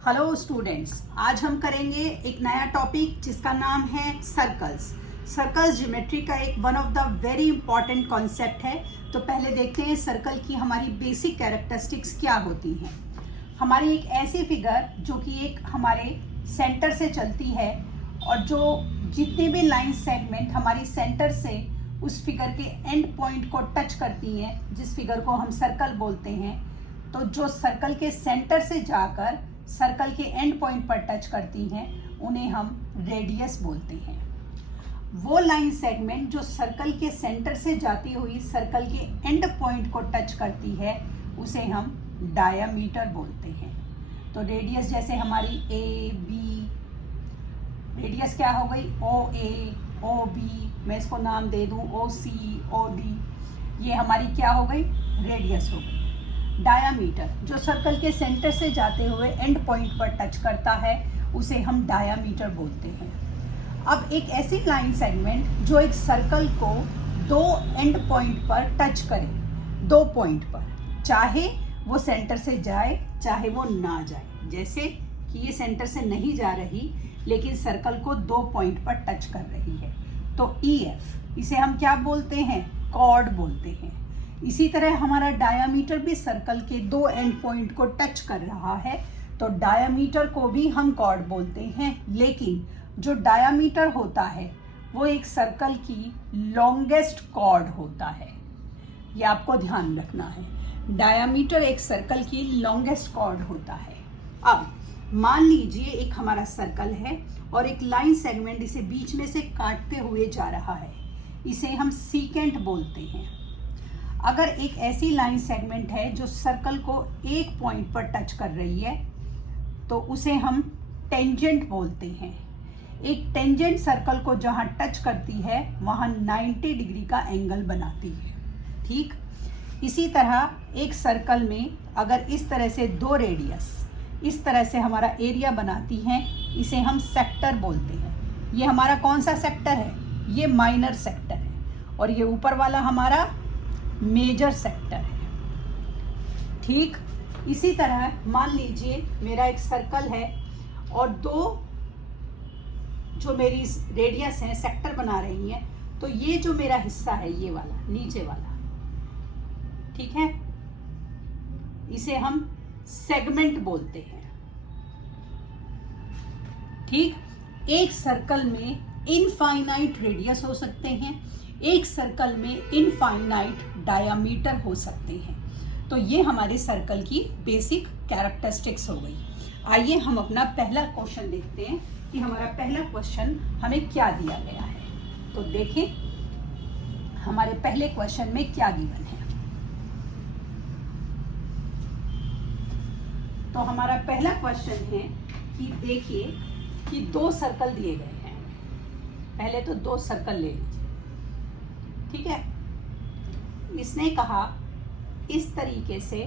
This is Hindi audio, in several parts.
हेलो स्टूडेंट्स, आज हम करेंगे एक नया टॉपिक जिसका नाम है सर्कल्स। सर्कल्स ज्योमेट्री का एक one of the very important concept है। तो पहले देखते हैं सर्कल की हमारी बेसिक कैरेक्टरिस्टिक्स क्या होती हैं। हमारी एक ऐसी फिगर जो कि एक हमारे सेंटर से चलती है और जो जितने भी लाइन सेगमेंट हमारी सेंटर से उस फिगर के एंड पॉइंट को टच करती हैं, जिस फिगर को हम सर्कल बोलते हैं, तो जो सर्कल के सेंटर से जाकर सर्कल के एंड पॉइंट पर टच करती हैं उन्हें हम रेडियस बोलते हैं। वो लाइन सेगमेंट जो सर्कल के सेंटर से जाती हुई सर्कल के एंड पॉइंट को टच करती है उसे हम डायामीटर बोलते हैं। तो रेडियस जैसे हमारी ए बी, रेडियस क्या हो गई ओ ए ओ बी, मैं इसको नाम दे दूं ओ सी ओ डी, ये हमारी क्या हो गई रेडियस हो गई। डायामीटर जो सर्कल के सेंटर से जाते हुए एंड पॉइंट पर टच करता है उसे हम डायामीटर बोलते हैं। अब एक ऐसी लाइन सेगमेंट जो एक सर्कल को दो एंड पॉइंट पर टच करे, दो पॉइंट पर, चाहे वो सेंटर से जाए चाहे वो ना जाए, जैसे कि ये सेंटर से नहीं जा रही लेकिन सर्कल को दो पॉइंट पर टच कर रही है, तो EF, इसे हम क्या बोलते हैं कॉर्ड बोलते हैं। इसी तरह हमारा डायामीटर भी सर्कल के दो एंड पॉइंट को टच कर रहा है, तो डायामीटर को भी हम कॉर्ड बोलते हैं। लेकिन जो डायामीटर होता है वो एक सर्कल की लॉन्गेस्ट कॉर्ड होता है, ये आपको ध्यान रखना है। डायामीटर एक सर्कल की लॉन्गेस्ट कॉर्ड होता है। अब मान लीजिए एक हमारा सर्कल है और एक लाइन सेगमेंट इसे बीच में से काटते हुए जा रहा है, इसे हम सीकेंट बोलते हैं। अगर एक ऐसी लाइन सेगमेंट है जो सर्कल को एक पॉइंट पर टच कर रही है तो उसे हम टेंजेंट बोलते हैं। एक टेंजेंट सर्कल को जहां टच करती है वहां 90 डिग्री का एंगल बनाती है, ठीक। इसी तरह एक सर्कल में अगर इस तरह से दो रेडियस इस तरह से हमारा एरिया बनाती हैं, इसे हम सेक्टर बोलते हैं। ये हमारा कौन सा सेक्टर है, ये माइनर सेक्टर है, और ये ऊपर वाला हमारा मेजर सेक्टर है, ठीक। इसी तरह मान लीजिए मेरा एक सर्कल है और दो जो मेरी रेडियस है सेक्टर बना रही हैं, तो ये जो मेरा हिस्सा है ये वाला नीचे वाला, ठीक है, इसे हम सेगमेंट बोलते हैं, ठीक। एक सर्कल में इनफाइनाइट रेडियस हो सकते हैं, एक सर्कल में इनफाइनाइट डायामीटर हो सकते हैं। तो ये हमारे सर्कल की बेसिक कैरेक्टरिस्टिक्स हो गई। आइए हम अपना पहला क्वेश्चन देखते हैं कि हमारा पहला क्वेश्चन हमें क्या दिया गया है। तो देखें हमारे पहले क्वेश्चन में क्या गिवन है। तो हमारा पहला क्वेश्चन है कि देखिए कि दो सर्कल दिए गए हैं। पहले तो दो सर्कल ले लीजिए, ठीक है। इसने कहा इस तरीके से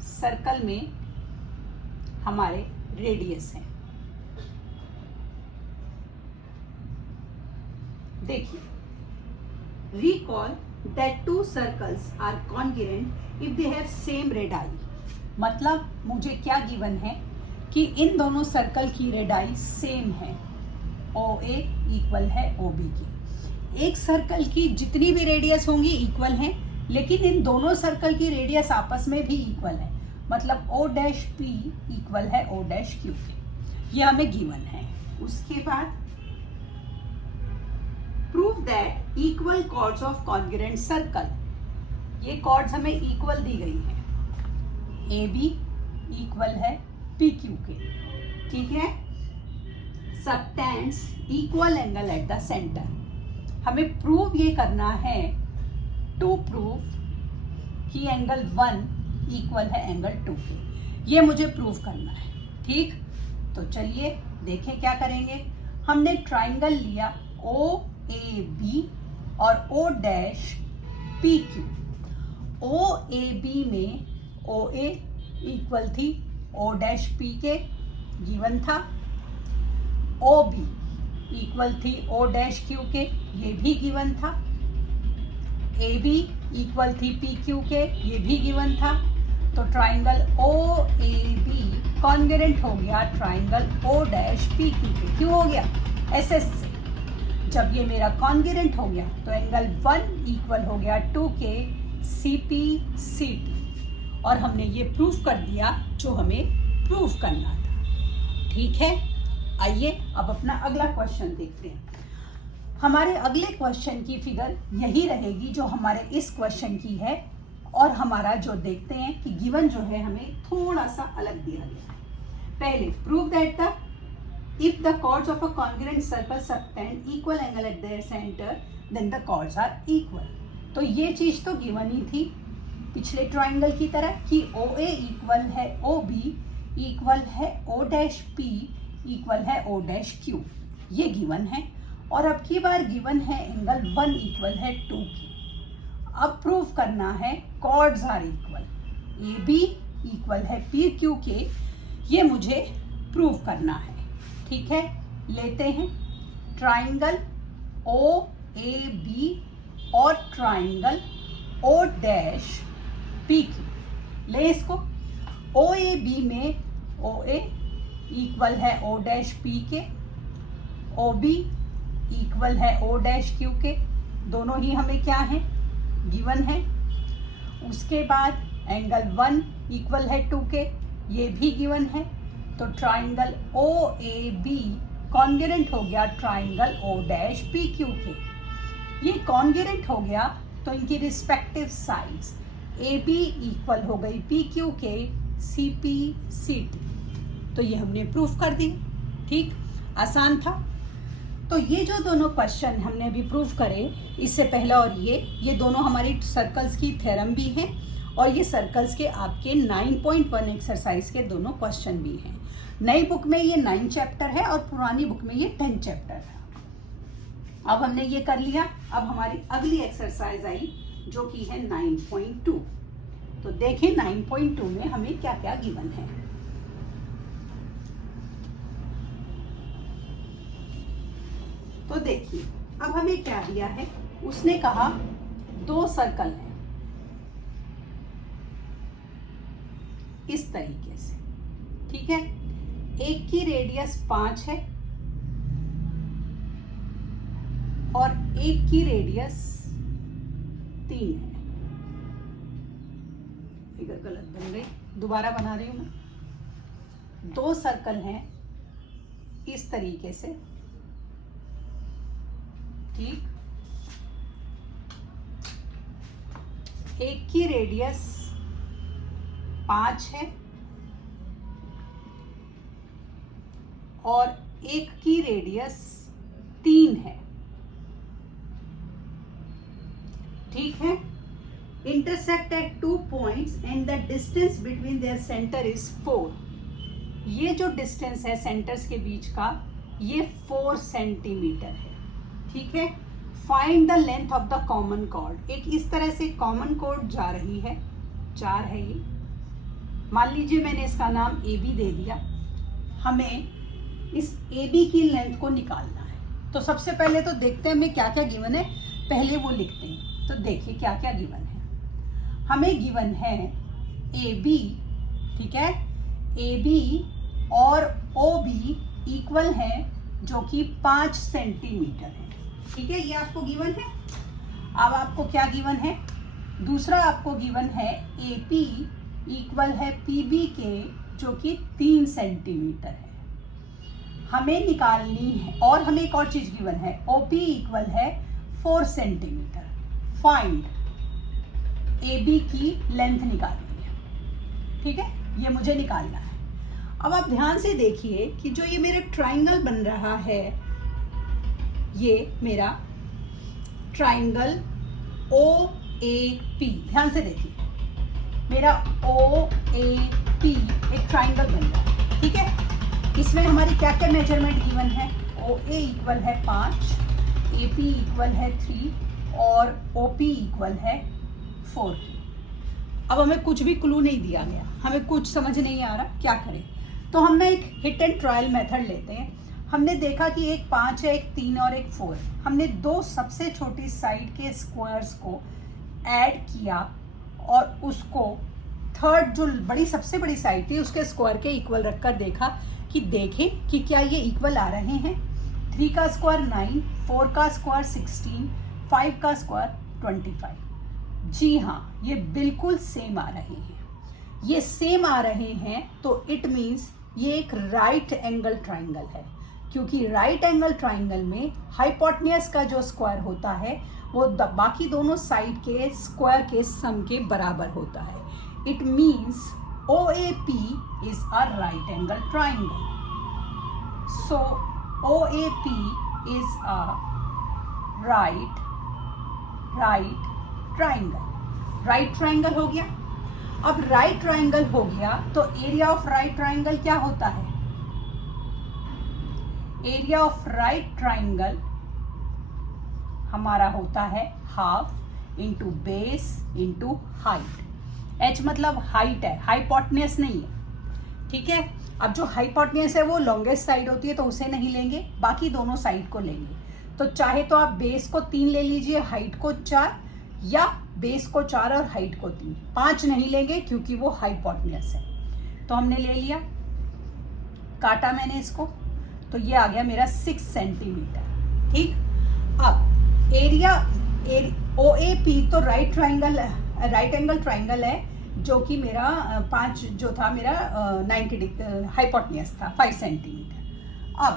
सर्कल में हमारे रेडियस है। देखिए, recall that two circles are congruent if they have same radii. मतलब मुझे क्या गिवन है कि इन दोनों सर्कल की रेडाई सेम है, OA इक्वल है OB की। एक सर्कल की जितनी भी रेडियस होंगी इक्वल हैं, लेकिन इन दोनों सर्कल की रेडियस आपस में भी इक्वल है, मतलब O' P इक्वल है O' Q के। ये हमें गिवन है। उसके बाद prove that equal chords of congruent circle, ये कॉर्ड्स हमें इक्वल दी गई हैं। AB इक्वल है PQ के, ठीक है। Subtends equal angle at the centre. हमें प्रूव ये करना है, टू प्रूव कि एंगल 1 इक्वल है एंगल 2 के। ये मुझे प्रूव करना है, ठीक। तो चलिए देखें क्या करेंगे। हमने ट्राइंगल लिया OAB और O'PQ। OAB में OA इक्वल थी O' के, गिवन था। OB इक्वल थी O' के, ये भी गिवन था। AB इक्वल थी PQ के, ये भी गिवन था। तो ट्राइंगल OAB कॉन्ग्रेंट हो गया triangle O dash P Q के। क्यों हो गया? एसएस से। जब ये मेरा कॉन्ग्रेंट हो गया तो एंगल 1 इक्वल हो गया 2K CP CT, और हमने ये प्रूफ कर दिया जो हमें प्रूफ करना था। ठीक है, आइए अब अपना अगला क्वेश्चन देखते हैं। हमारे अगले क्वेश्चन की फिगर यही रहेगी जो हमारे इस क्वेश्चन की है, और हमारा जो देखते हैं कि गिवन जो है हमें थोड़ा सा अलग दिया गया है। पहले prove that the if the chords of a congruent circle subtend equal angle at their center then the chords are equal। तो ये चीज तो गिवन ही थी पिछले ट्राइंगल की तरह कि OA इक्वल है OB इक्वल है O डैश P इक्वल है O डैश Q, ये गिवन है। और अब की बार गिवन है एंगल 1 इक्वल है 2K। अब प्रूव करना है chords are equal, AB equal है PQK, ये मुझे प्रूव करना है। ठीक है, लेते हैं ट्राइंगल OAB और ट्राइंगल O डैश PQ। ले इसको, OAB में OA इक्वल है O डैश P के, OB इक्वल है O डैश Q के, दोनों ही हमें क्या है? गिवन है। उसके बाद एंगल 1 इक्वल है 2K, ये भी गिवन है। तो ट्राइंगल OAB कॉन्ग्रेंट हो गया ट्राइंगल O डैश PQ के। ये कॉन्ग्रेंट हो गया तो इनकी रिस्पेक्टिव साइड्स AB इक्वल हो गई PQ के CP CT, तो ये हमने प्रूफ कर दी। ठीक, आसान था। तो ये जो दोनों क्वेश्चन हमने अभी प्रूफ करे, इससे पहला और ये दोनों हमारी सर्कल्स की थ्योरम भी हैं, और ये सर्कल्स के आपके 9.1 एक्सरसाइज के दोनों क्वेश्चन भी हैं। नई बुक में ये 9 चैप्टर है और पुरानी बुक में ये 10 चैप्टर है। अब हमने ये कर लिया। अब हमारी अगली एक्सरसाइज आई जो कि है 9.2। तो देखें 9.2 में हमें क्या क्या गिवन है। तो देखिए अब हमें क्या दिया है। उसने कहा 2 सर्कल हैं इस तरीके से। ठीक है, एक की रेडियस 5 है और एक की रेडियस 3 है। फिगर गलत बन गई, दोबारा बना रही हूं मैं। 2 सर्कल हैं इस तरीके से। ठीक, एक की रेडियस 5 है और एक की रेडियस 3 है। ठीक है, intersect at 2 points and the distance between their centre is 4। ये जो डिस्टेंस है सेंटर्स के बीच का, ये 4 सेंटीमीटर है। ठीक है, find the length of the common chord. एक इस तरह से कॉमन कॉर्ड जा रही है, 4 है ये। मान लीजिए मैंने इसका नाम AB दे दिया। हमें इस AB की लेंथ को निकालना है। तो सबसे पहले तो देखते हैं हमें क्या क्या गिवन है, पहले वो लिखते हैं। तो देखिए क्या क्या गिवन है। हमें गिवन है AB, ठीक है, AB और OB इक्वल है जो कि 5 सेंटीमीटर है। ठीक है, ये आपको गिवन है। अब आपको क्या गिवन है? दूसरा आपको गिवन है AP इक्वल है PB के जो कि 3 सेंटीमीटर है। हमें निकालनी है, और हमें एक और चीज गिवन है, OP इक्वल है 4 सेंटीमीटर। फाइंड AB की लेंथ निकालनी है। ठीक है, ये मुझे निकालना है। अब आप ध्यान से देखिए कि जो ये मेरा ट्राइंगल बन रहा है, ये मेरा ट्राइंगल OAP, ध्यान से देखिए, मेरा OAP एक ट्राइंगल बन रहा है। ठीक है, इसमें हमारी क्या क्या मेजरमेंट गिवन है? OA इक्वल है 5, AP इक्वल है 3 और OP इक्वल है 4। अब हमें कुछ भी क्लू नहीं दिया गया, हमें कुछ समझ नहीं आ रहा क्या करें। तो हम ना एक हिट एंड ट्रायल मेथड लेते हैं। हमने देखा कि एक 5 है, एक 3 और एक 4। हमने 2 सबसे छोटी साइड के स्क्वायर्स को ऐड किया और उसको थर्ड जो सबसे बड़ी साइड थी उसके स्क्वायर के इक्वल रखकर देखा कि देखें कि क्या ये इक्वल आ रहे हैं। 3 का स्क्वायर 9, 4 का स्क्वायर 16, 5 का स्क्वायर 25। जी हाँ, ये बिल्कुल सेम आ रहे हैं। ये सेम आ रहे हैं तो इट मीन्स ये एक राइट एंगल ट्राइंगल है, क्योंकि राइट एंगल ट्राइंगल में हाइपोटेन्यूज का जो स्क्वायर होता है वो बाकी दोनों साइड के स्क्वायर के सम के बराबर होता है। It means OAP is a right angle triangle. So OAP is a right triangle. Right triangle हो गया। अब right triangle हो गया तो area of right triangle क्या होता है? Area of right triangle हमारा होता है half into base into height. H मतलब हाइट है, हाइपोटेन्यूज नहीं है, ठीक है। अब जो हाइपोटेन्यूज है वो लॉन्गेस्ट साइड होती है तो उसे नहीं लेंगे, बाकी दोनों साइड को लेंगे। तो चाहे तो आप बेस को 3 ले लीजिए, हाइट को 4, या बेस को 4 और हाइट को 3। 5 नहीं लेंगे क्योंकि वो हाइपोटेन्यूज है। तो हमने ले लिया, काटा मैंने इसको, तो ये आ गया मेरा 6 सेंटीमीटर, ठीक। अब एरिया OAP तो राइट एंगल ट्राइंगल है, जो कि मेरा 5 जो था मेरा 90 हाइपोटेन्यूज था 5 सेंटीमीटर। अब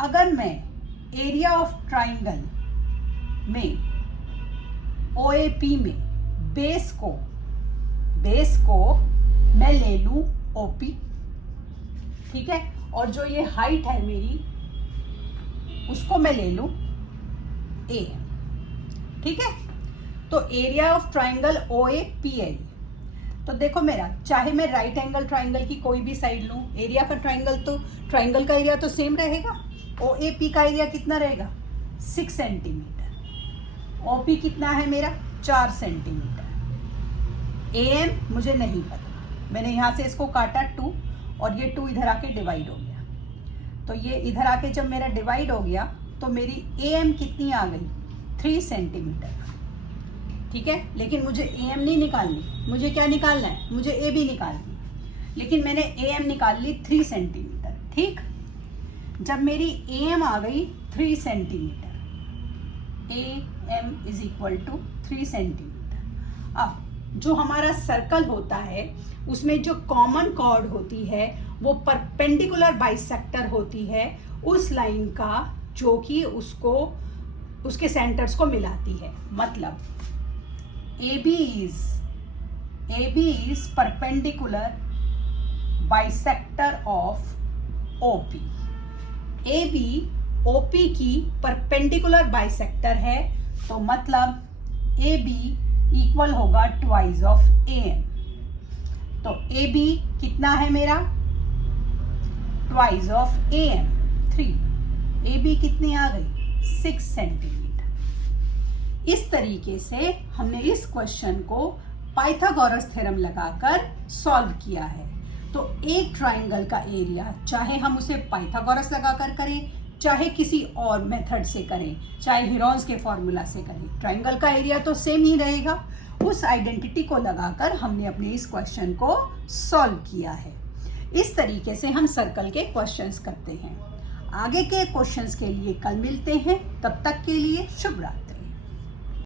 अगर मैं एरिया ऑफ ट्राइंगल में OAP में बेस को मैं ले लूं OP, ठीक है, और जो ये हाइट है मेरी उसको मैं ले लूं AM, ठीक है। तो एरिया ऑफ ट्राइंगल OAPI। तो देखो मेरा, चाहे मैं राइट एंगल ट्राइंगल की कोई भी साइड लूं, एरिया का ट्राइंगल का एरिया तो सेम रहेगा। OAP का एरिया कितना रहेगा? 6 सेंटीमीटर। OP कितना है मेरा? 4 सेंटीमीटर। AM मुझे नहीं पता, मैंने यहाँ से इसको काटा 2 और ये 2 इधर आके डिवाइड हो गया। तो ये इधर आके जब मेरा डिवाइड हो गया तो मेरी AM कितनी आ गई? 3 सेंटीमीटर, ठीक है। लेकिन मुझे AM नहीं निकालनी, मुझे क्या निकालना है? मुझे AB निकालनी। लेकिन मैंने AM निकाल ली 3 सेंटीमीटर, ठीक। जब मेरी AM आ गई 3 centimetre, AM is equal to 3 centimetre. अब जो हमारा सर्कल होता है उसमें जो कॉमन कॉर्ड होती है वो परपेंडिकुलर बाइसेक्टर होती है उस लाइन का जो कि उसके सेंटर्स को मिलाती है। मतलब AB is perpendicular bisector of OP। AB OP की परपेंडिकुलर बाइसेक्टर है, तो मतलब AB इक्वल होगा ट्वाइस ऑफ AM। तो AB कितना है मेरा? Twice of AM 3। AB कितनी आ गई? 6 सेंटीमीटर। इस तरीके से हमने इस क्वेश्चन को पाइथागोरस थ्योरम लगाकर सॉल्व किया है। तो एक ट्राइंगल का एरिया चाहे हम उसे पाइथागोरस लगाकर करें, चाहे किसी और मेथड से करें, चाहे हीरोन्स के फॉर्मूला से करें, ट्राइंगल का एरिया तो सेम ही रहेगा। उस आइडेंटिटी को लगाकर हमने अपने इस क्वेश्चन को सॉल्व किया है। इस तरीके से हम सर्कल के क्वेश्चंस करते हैं। आगे के क्वेश्चंस के लिए कल मिलते हैं, तब तक के लिए शुभ रात्रि।